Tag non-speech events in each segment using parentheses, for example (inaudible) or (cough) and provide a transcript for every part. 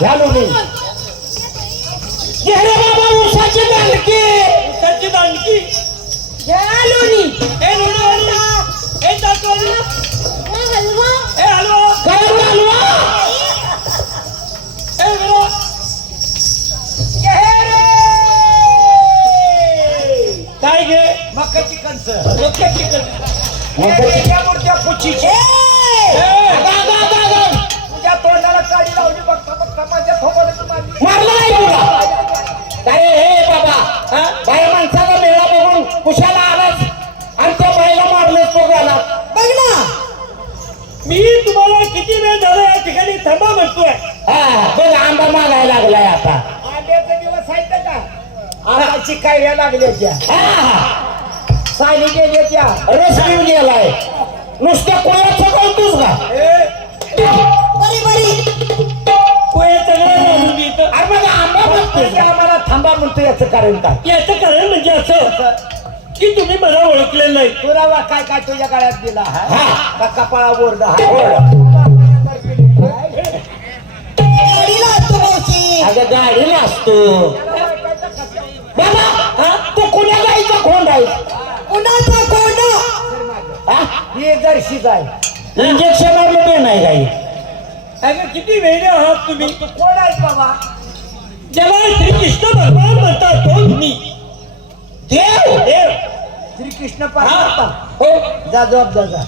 मी. घे बाबा उसाची दांडकी. उसाची दांडकी? झालो नी ए नुडू ए दाखवली हलवा. ए हॅलो गरम हलवा. ए बरो काय घे मकाची कणस. डोक्या चिकन मूर्त्या पुचीचे. ठिकाणी थांबा म्हणतोय. हा बघ आंबा मागायला लागलाय आता. आंब्याचा दिवस आहेत का आंबाची कायऱ्या लागल्या त्या. साली गेल्या त्या. रस घेऊन गेलाय. नुसत्या कोणाचं कळतोस का? ए बरी बरी. कोयाचं नाही राहिलो मी इथं अरे मग आंबा म्हणतोय आम्हाला थांबा म्हणतो याचं कारण काय? याचं कारण म्हणजे असं की तुम्ही मला ओळखलेलं नाही. तुला वा काय काय तुझ्या गळ्यात दिला? हा. का कपाळा बोर्ड हा. अगं गाडीला असतो. बाबा हा तू कुण्या गाईचा खोंड आहे? उन्हाचा कोंड हा? ही जर्शी आहे. इंजेक्शन मारलं बे नाही गाई. अगं किती वेळे आहात तुम्ही? तू कोण आहेस बाबा? ज्याला श्रीकृष्ण भगवान म्हणतात तो मी देव? देव. श्रीकृष्ण हा. पाहता हो. जा जॉब जा जा?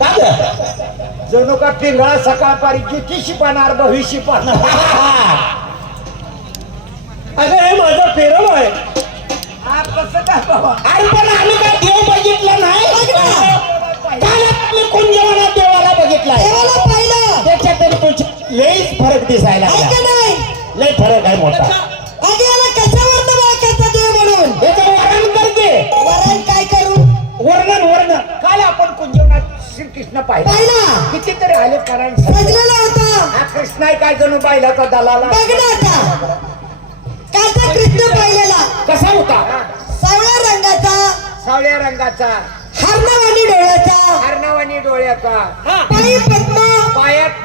का ग? जणू का पिंगळा सकाळपारी ज्योतिषी पाहणार भविष्य पाहणार. अगं हे माझा फेरम आहे. हा? अरे पण आम्ही काय देव बघितला नाही? कुंजवनात देवाला बघितलाय? देवाला पाहिलं. लईच फरक दिसायला का लागला लई फरक आहे मोठा. याचं वर्णन करते वरण काय करू? वर्णन वर्णन. काल आपण कुंजवनात श्रीकृष्ण पाहिला. पाहिला. कितीतरी आले कारण सजलेला होता. हा कृष्ण आहे काय जणू दलाला? ना आता. कालचा कृष्ण पाहिलेला कसा होता? सावळ्या रंगाचा सावळ्या रंगाचा. हरणावाणी डोळ्याचा अर्णवानी डोळ्याचा. पायी पद्म पायात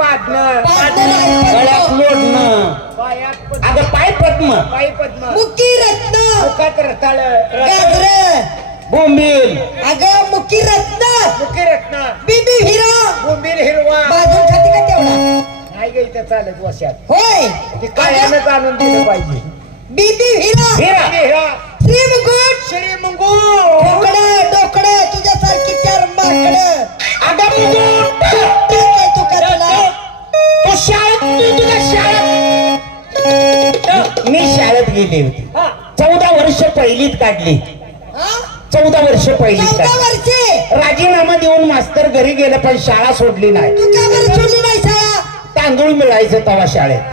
गळ्यात. लोडणं पायात पद्म. अगं पाय पद्म. पाय पद्म. मुक्की रत्न. मुखात रताळ गाजर. बोंबील. अगं मुक्की रत्न. मुखी रत्न. बीबी हिरा. बोंबील हिरवा. बाजून खाती का तेवढा? नाही गे इथं चालत वर्षात होय. ते कायमच आणून दिलं पाहिजे. बीबी हिरा। हिरा। श्री मुकुट श्री डोकडं तुझ्यासारखी चार माकडं। अगं मुकुट काय तू करला तू शाळेत तू तुझ्या शाळेत मी शाळेत गेली होती. चौदा वर्ष पहिलीत काढली. चौदा वर्ष पहिलीत काढली. राजीनामा देऊन मास्तर घरी गेलं पण शाळा सोडली नाही. तू का बरं सोडली नाही शाळा? तांदूळ मिळायचं तवा शाळेत.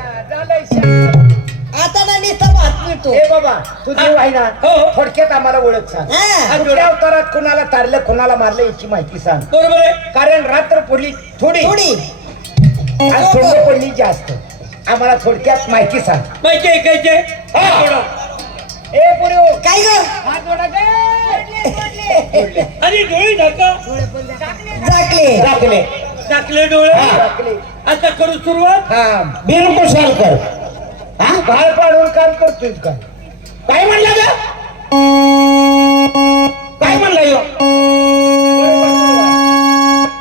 नुसता भात मिळतो हे बाबा तुझी वाहिना हो, हो. थोडक्यात आम्हाला ओळख सांग. हा. कुठल्या अवतारात कुणाला तारलं कुणाला मारलं याची माहिती सांग. बरोबर आहे. कारण रात्र पडली थोडी. थोडी. आणि सोंग पडली जास्त. आम्हाला थोडक्यात माहिती सांग. माहिती ऐकायचे हा. ए पुरी काय ग? हात जोडा गे. आणि डोळे ढाका झाकले. टाकले टाकले डोळे. हा, टाकले आता करू सुरुवात? हा. बिनकुशाल कर. हा? भाळ पाडून काम करतोय काय काय म्हणला ग? काय म्हणला यो?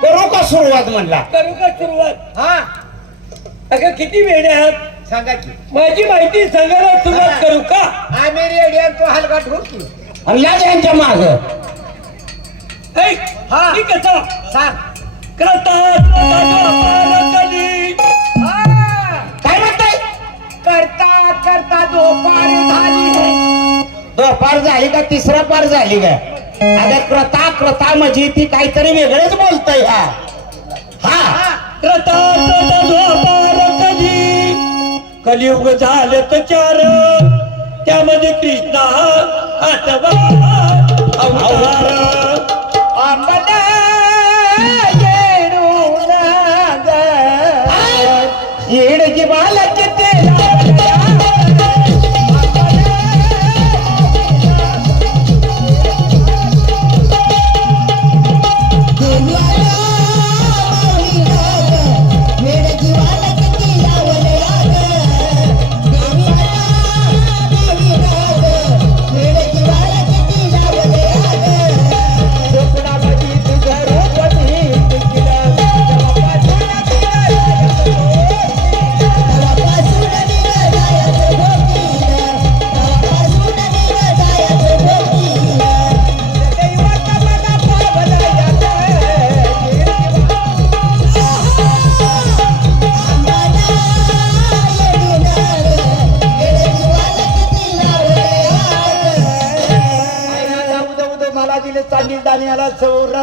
करू का सुरुवात म्हणला? करू का सुरुवात? हा? अगं किती वेळे आहात? सांगा की. माझी माहिती सांगायला सुरुवात करू का? आम्ही रेडी आणि तो हलका ठोकी आणि लाज यांच्या माग. ऐक हा. मी कसा सांग. करता करता करता दोपार झाली दोपार झाली का तिसरा पार झाली का? अगं क्रता क्रता म्हणजे ती काहीतरी वेगळंच बोलतय हा. हा. करता करता कधी? कलियुग झालं तर चार. त्यामध्ये कृष्णा आठवा अवतार. आम्हाला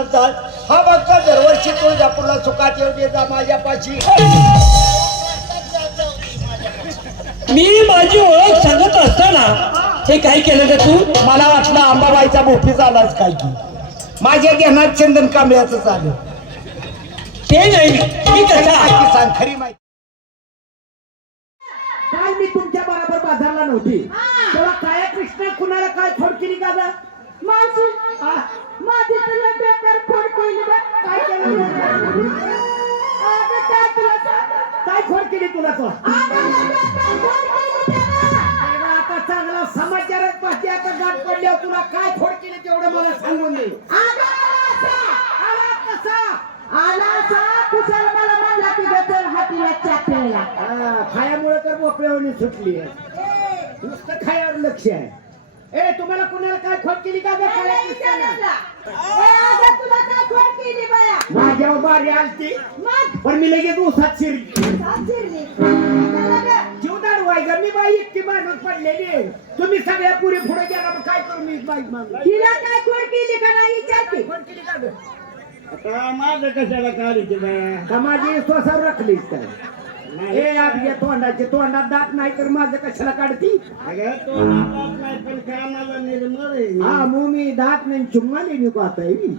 चाल हा भक्त दरवर्षी तुळजापूरला चुकात येऊ दे जा माझ्यापाशी. मी माझी ओळख सांगत असताना हे काय केलं रे तू? मला वाटलं अंबाबाईचा मोठी झालाच काय की. माझ्या घेणार चंदन कांबळ्याचं चालू ते नाही मी कसा? माहिती सांग खरी माहिती. काय मी तुमच्या बरोबर बाजारला नव्हती. तेव्हा काय कृष्ण कुणाला काय खोड केली का गं? माझी तुला बेकार खोड केली. काय केलं काय तुला? काय खोड केली तुला तो आता चांगला समाचारच पाहिजे आता गाठ पडल्यावर तुला काय खोड केली तेवढं मला सांगून दे. आला कसा? आला असा कुशाल मला म्हणला की गचर हातीला खायामुळे तर मोकळ्यावणी सुटली आहे. नुसतं खायावर लक्ष आहे. ए तुम्हाला कुणाला काय खोड केली का कृष्णाला? माझ्यावर बारी आलती. मग? पण मी लगेच उसात शिरली. गं. जीवदार व्हायचं मी बाई इतकी माणूस पडलेली आहे. तुम्ही सगळ्या पुरी पुढे गेला मग काय करू मी बाई माणूस केली का नाही विचारते? कोण केली का गं? आता माझं कशाला काढायची का माझी स्वसावर राखलीस काय? हे आज घे तोंडाचे तोंडात दात नाही तर माझं कशाला काढती? हा मग मी दात नाही चुम्माली मी. पाहताय मी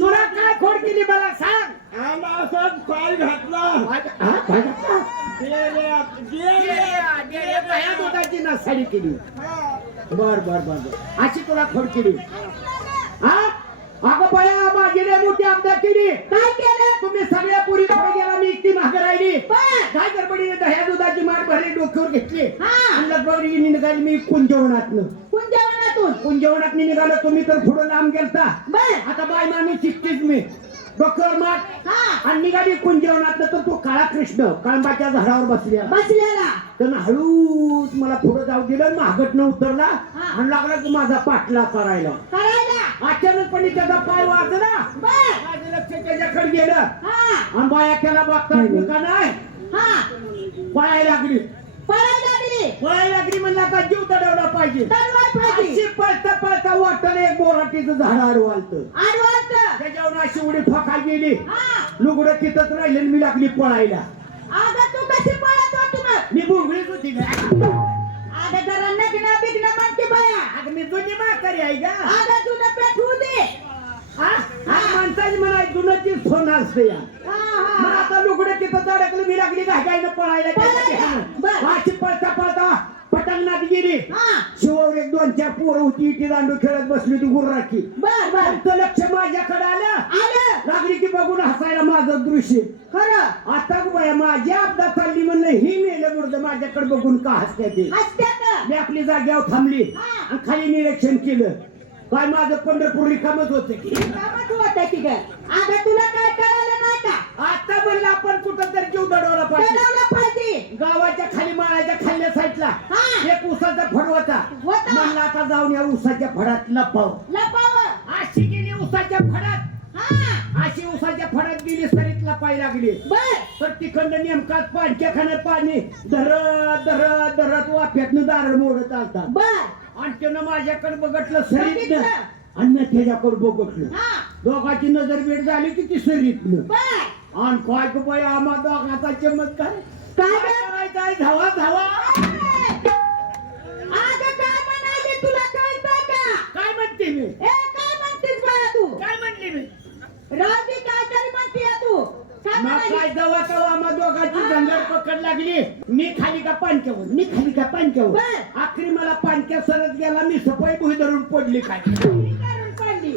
तुला काय खोड केली मला सांग. माझ्या- हा, काय घातला? दुधाची नसाडी केली. बर बर बर बर. अशी तुला खोड केली. हा? अगं बया माझी लय मोठी आमदार केली. काय केलं? तुम्ही सगळ्या पुरी गेला मी एकटी मागे राहिली. काय गडबडीने दह्या दुधाची मार भरली डोक्यावर घेतली. हा. लगबगडीने निघाली मी कुंजवणातनं कुंजवनातून? कुंजवणात निघालो तुम्ही तर पुढे लांब गेलता. आता बाय मामी चिकटीच मी. डोक्यावर मार हा. आणि निघाली कुंजवणातनं तर तो काळा कृष्ण कळंबाच्या झाडावर बसल्या बसलेला. त्यानं हळूच मला पुढे जाऊ दिलं मागत न उतरला. आणि लागला की माझा पाठला करायला? अचानकपणे त्याचा पाय वाजला. माझं लक्ष त्याच्याकडे गेलं. हा. आणि बाया त्याला बघता का नाही? हा. पळायला लागली. पळायला लागली. म्हणलं आता जीव दडवला पाहिजे. अशी पळता पळता वाटलं एक बोराटीचं झाड आडवाच त्याच्यावर अशी उडी फका गेली. हा. लुगडं तिथंच राहिले मी लागली पळायला. मी बुंगळीच होती. नग्न बिग्न म्हणते बाया. अगं मी जुनी म्हातारी आहे का अगं तुला पेटवू दे. हा? हा माणसाची म्हणा जुनाची सोनं असते या. हा मग हा आता लुगडं तिथं अडकलं मी लागली घागायनं पळायला पळायला. बरं. अशी पळता पळता पटंगणात गेली. हा. शिवावर एक दोन चार पोरं होती इटी दांडू खेळत बसली होती गुर्राखी बर बर. त्यांचं लक्ष माझ्याकडे आलं. आलं. लागली की बघून हसायला माझं दृश्य. खरं. आता बाया माझी अपघात चालली म्हणलं ही मेलं मुर्द माझ्याकडे बघून का हसते ते? हसत्यात मी आपली जाग्यावर थांबली. आणि खाली निरीक्षण केलं. काय माझं पंढरपूर रिकामच होत की. कामच होतं की ग. अगं तुला काय कळालं नाही का आता म्हणलं आपण कुठं तरी जीव दडवला पाहिजे. गावाच्या खाली माळाच्या खाल्ल्या साईडला हा. एक उसाचा फड होता. होता. म्हणलं आता जाऊन या उसाच्या फडात लपाव. लपावं. अशी गेली उसाच्या फडात. हा. अशी उसाच्या फडात गेली सरीत लपाय लागली. तर तिखंड नेमकाच पाणक्या खाण्यात पाणी धरत धरत धरत वाफ्यातनं दारड मोडत आलता बर. आणि त्यानं माझ्याकडे बघितलं सरीत. आणि मी त्याच्याकडे बघितलं. हा. दोघाची नजर भेट झाली की ती सरीतनं. आणि काय बाई आम्हा दोघाचा चमत्कार काय? करायचं? धावा धावा. काय म्हणते मी? काय म्हणतेस बाळा तू? काय म्हणली मी? काय तरी म्हणते तू? मग काय जवळ आम्हा दोघांची पकड लागली? मी खाली का पाणक्यावर मी खाली का पाणक्यावर बर. आखरी मला पाणक्या सरत गेला मी सफाई भुई धरून पडली काय? मी करून पडली.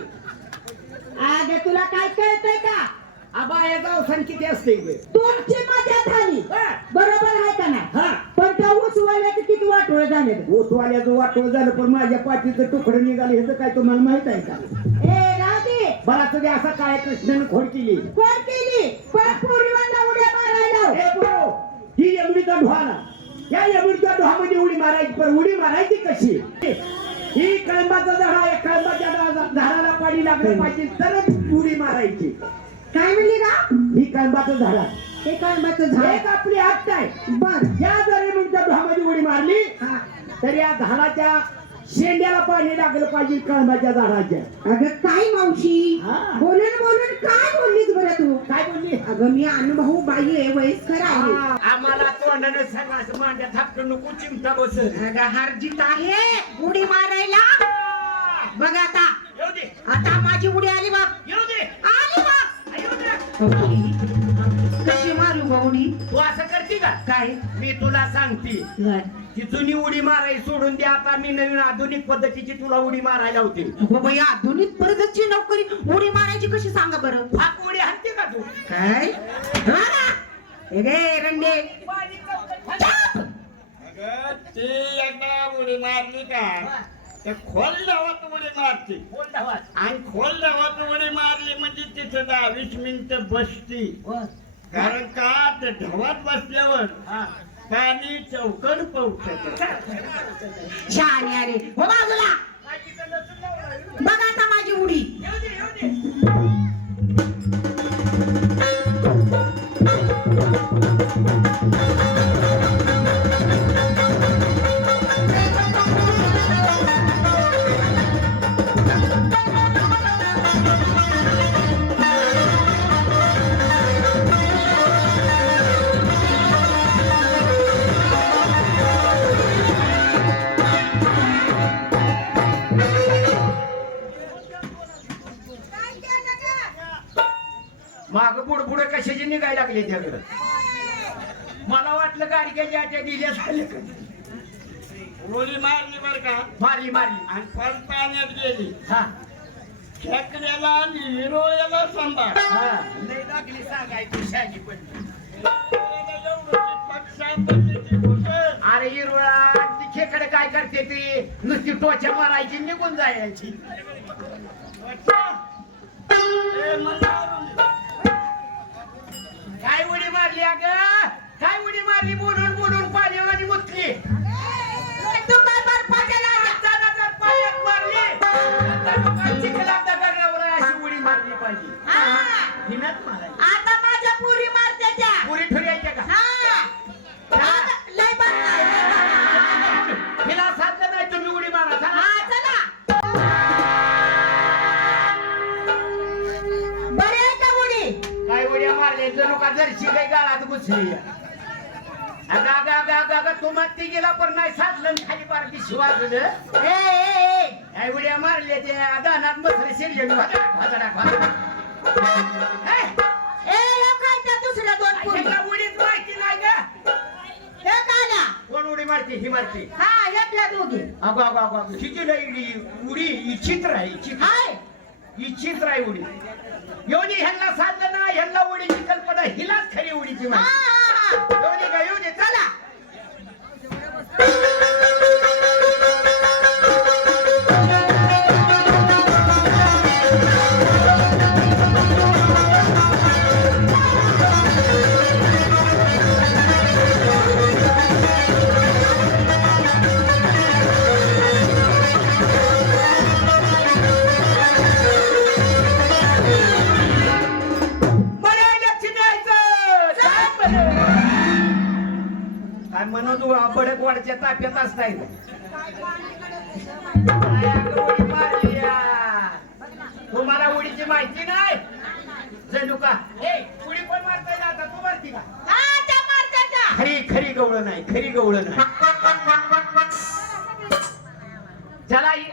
अगं तुला काय कळतंय का? आबा याचा अवसान किती असते गे? तुमची मजा झाली. हा. बरोबर आहे का नाही? हा. पण त्या ऊस वाल्याचं किती वाटोळ झाले ओतवाल्याचं वाटोळ झालं पण माझ्या पाठीचं तुकडं निघालं ह्याचं काय तुम्हाला माहीत आहे का? ए बरा तुझ्या असा काय कृष्णाने खोड केली? कोण केली. पण पूर्वांना उड्या मारायला. ही यमुडीचा ढोहाना या यमुडीच्या ढोहामध्ये उडी मारायची पण उडी मारायची कशी? ही कळंबाचा झाड आहे कळंबाच्या झाडाला पाणी लागलं पाहिजे तरच उडी मारायची. काय म्हणली का ही कळंबाचं झाड आहे. ते कळंबाचं झाड. एक आपली हत्या आहे. बर. या जर यमुडीच्या ढोहामध्ये उडी मारली हा. तर या झाडाच्या शेंड्याला पाणी लागलं पाहिजे कळंबाच्या झाडाच्या. अगं काय मावशी? हा. बोलून बोलून काय बोललीस बरं तू? काय बोलली? अगं मी अनुभव बाई आहे वयस्कर आहे. आम्हाला तोंडाने सांगा असं मांड्या थापटं नको चिमटा बस. अगं हारजीत आहे उडी मारायला. बघ आता. येऊ दे. आता माझी उडी आली बघ. येऊ दे. आली बघ. येऊ दे. कशी मारू बा उडी तू असं करते का? काय? मी तुला सांगते. ती जुनी उडी मारायची सोडून दे आता. मी नवीन आधुनिक पद्धतीची तुला उडी मारायला होती बाई आधुनिक पद्धतची नोकरी? उडी मारायची कशी सांगा बरं? फाक उडी हाणते का तू? काय? रंडे. ती एकदा उडी मारली का? ते खोल धावत उडी मारते. बोल धावात. आणि खोल धावत उडी मारली म्हणजे तिथे दहा वीस मिनिटं बसती. कारण का? ते ढवात बसल्यावर. पाणी चौकड पवत शहाणी आले. हो बाजूला. बघ आता माझी उडी. माग पुढे पुढे कशाची निघायला लागली त्याकडं? मला वाटलं गाडग्याच्या आट्या दिल्या झाल्या. का उडी मारली बर का? मारली मारली. आणि परत पाण्यात गेली. हा. खेकड्याला आणि हिरो याला सांभाळ. हा. लागली सांगायची पण. अरे हिरवळा ती खेकडे काय करते ती? नुसती टोच्या मारायची निघून जायची. काय उडी मारली अग? काय उडी मारली? बोलून बोलून पाण्यावानी मुतली. पाण्यात मारली. नंतर मग काय चिखलात दगडावर अशी उडी मारली पाहिजे. हिनच मारायची. जरशी काही गाळात घुसली. अगं तू गेला पण नाही साधलं खाली पार ती शिवाजलं ए, उड्या मारले ते दानात बसले शिरले दुसऱ्या दोन उडीच माहिती नाही ग हे. कोण उडी मारते ही मारते. हा यातल्या दोघी. अगो अगो अगो हिची उडी इच्छित्र आहे इच्छित्र हाय इच्छित्र आहे उडी. योनी ह्यांना साधलं ना ह्यांना उडीची कल्पना हिलाच खरी उडीची. येऊ दे का दे चला. (laughs) बडक वाडच्या ताफ्यात असताय काय अगं उडी मारली या? तुम्हाला उडीची माहिती नाही जणू का ए उडी पण मारता जाता तू मारती का हा. खरी खरी गवळ नाही खरी गवळ नाही (laughs) चला ही